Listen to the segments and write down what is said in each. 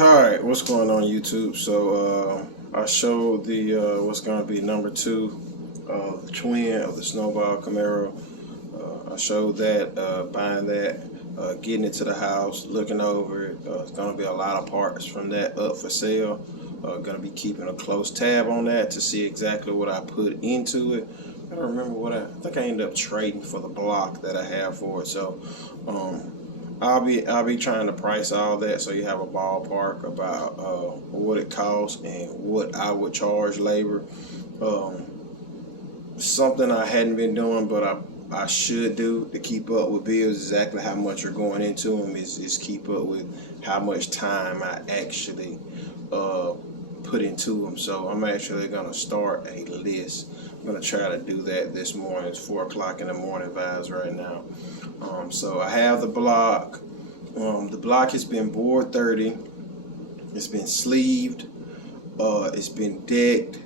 Alright, what's going on YouTube? So I showed the what's going to be number 2 twin of the snowball Camaro. I showed that, buying that, getting it to the house, looking over it. It's going to be a lot of parts from that up for sale. Going to be keeping a close tab on that to see exactly what I put into it. I don't remember what I think I ended up trading for the block that I have for it. So I'll be trying to price all that so you have a ballpark about what it costs and what I would charge labor. Something I hadn't been doing, but I should do to keep up with bills, exactly how much are going into them, is keep up with how much time I actually put into them. So I'm actually going to start a list. I'm going to try to do that this morning. It's 4 o'clock in the morning vibes right now. So I have the block. The block has been bored 30. It's been sleeved. It's been decked,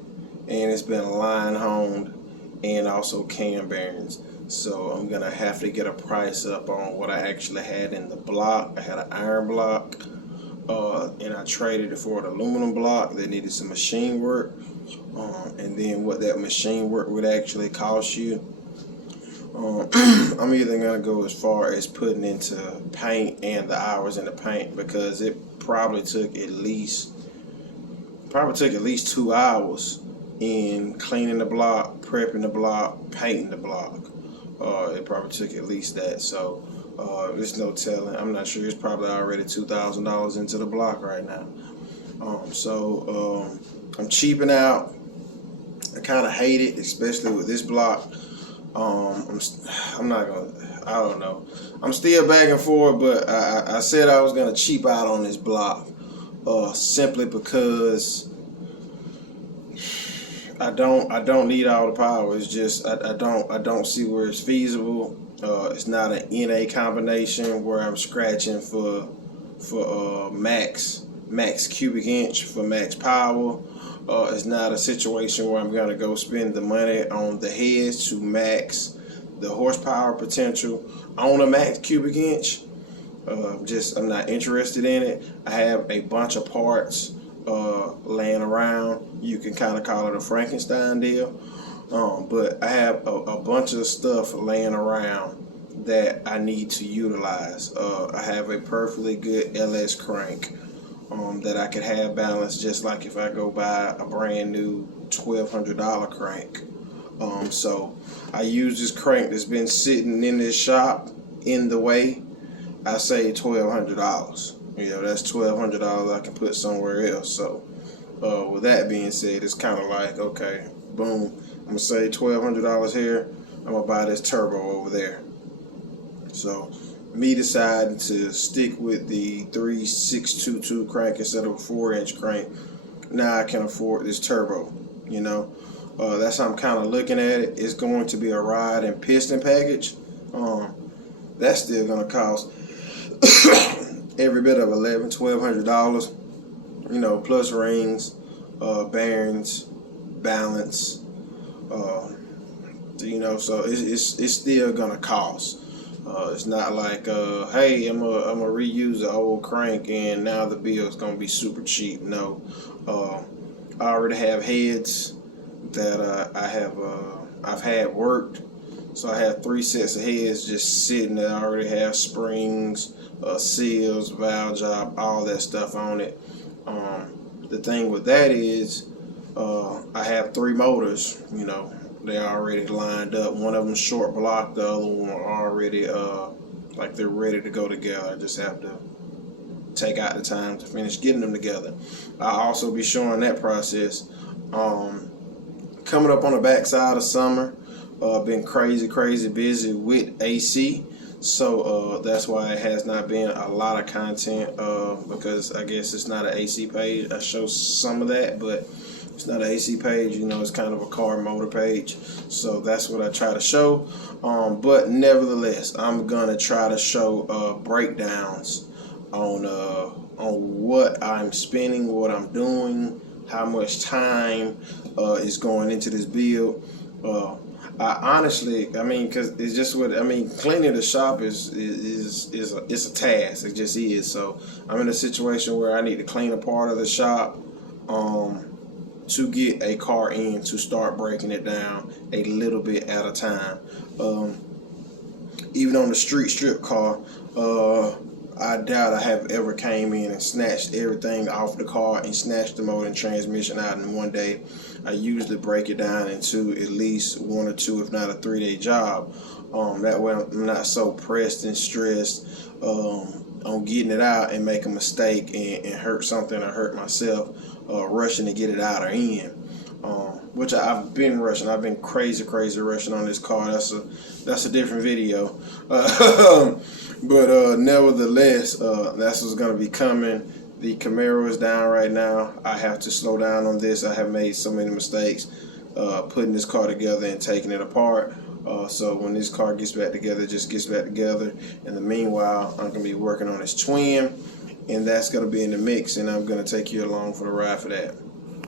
and it's been line honed, and also cam bearings. So I'm gonna have to get a price up on what I actually had in the block. I had an iron block, and I traded it for an aluminum block that needed some machine work, and then what that machine work would actually cost you. I'm either gonna go as far as putting into paint and the hours in the paint, because it probably took at least 2 hours in cleaning the block, prepping the block, painting the block. It probably took at least that. So there's no telling. I'm not sure. It's probably already $2,000 into the block right now. I'm cheaping out. I kind of hate it, especially with this block. I'm not gonna, I don't know. I'm still back and forth, but I said I was gonna cheap out on this block, simply because I don't need all the power. It's just I don't see where it's feasible. It's not an NA combination where I'm scratching for max cubic inch for max power. It's not a situation where I'm gonna go spend the money on the heads to max the horsepower potential on a max cubic inch. I'm not interested in it. I have a bunch of parts laying around. You can kind of call it a Frankenstein deal, but I have a bunch of stuff laying around that I need to utilize. I have a perfectly good LS crank that I could have balanced, just like if I go buy a brand new $1,200 crank. So I use this crank that's been sitting in this shop in the way. I say $1,200. You know, that's $1,200 I can put somewhere else. So with that being said, it's kind of like, okay, boom, I'm gonna save $1,200 here. I'm gonna buy this turbo over there. So me deciding to stick with the 3622 crank instead of a 4-inch crank, now I can afford this turbo. You know, that's how I'm kind of looking at it. It's going to be a rod and piston package. That's still gonna cost every bit of $1,100-$1,200. You know, plus rings, bearings, balance. You know, so it's still gonna cost. It's not like, hey, I'm gonna reuse the old crank and now the bill's gonna be super cheap. No, I already have heads that I've had worked. So I have 3 sets of heads just sitting there. I already have springs, seals, valve job, all that stuff on it. The thing with that is, I have 3 motors. You know, they're already lined up. One of them short block, the other one are already like they're ready to go together. I just have to take out the time to finish getting them together. I'll also be showing that process. Coming up on the backside of summer, been crazy busy with AC. So that's why it has not been a lot of content, because I guess it's not an AC page. I show some of that, but it's not an AC page. You know, it's kind of a car motor page. So that's what I try to show. But nevertheless, I'm gonna try to show breakdowns on what I'm spending, what I'm doing, how much time is going into this build. Honestly, I mean, cause it's just what I mean. Cleaning the shop is it's a task. It just is. So I'm in a situation where I need to clean a part of the shop, to get a car in to start breaking it down a little bit at a time. Even on the street strip car, I doubt I have ever came in and snatched everything off the car and snatched the motor and transmission out in one day. I usually break it down into at least 1 or 2, if not a 3-day job. That way I'm not so pressed and stressed on getting it out and make a mistake and hurt something or hurt myself, rushing to get it out or in. Which I've been rushing. I've been crazy rushing on this car. That's a different video. But nevertheless, that's what's going to be coming. The Camaro is down right now. I have to slow down on this. I have made so many mistakes putting this car together and taking it apart. So when this car gets back together, it just gets back together. In the meanwhile, I'm going to be working on its twin, and that's going to be in the mix, and I'm going to take you along for the ride for that.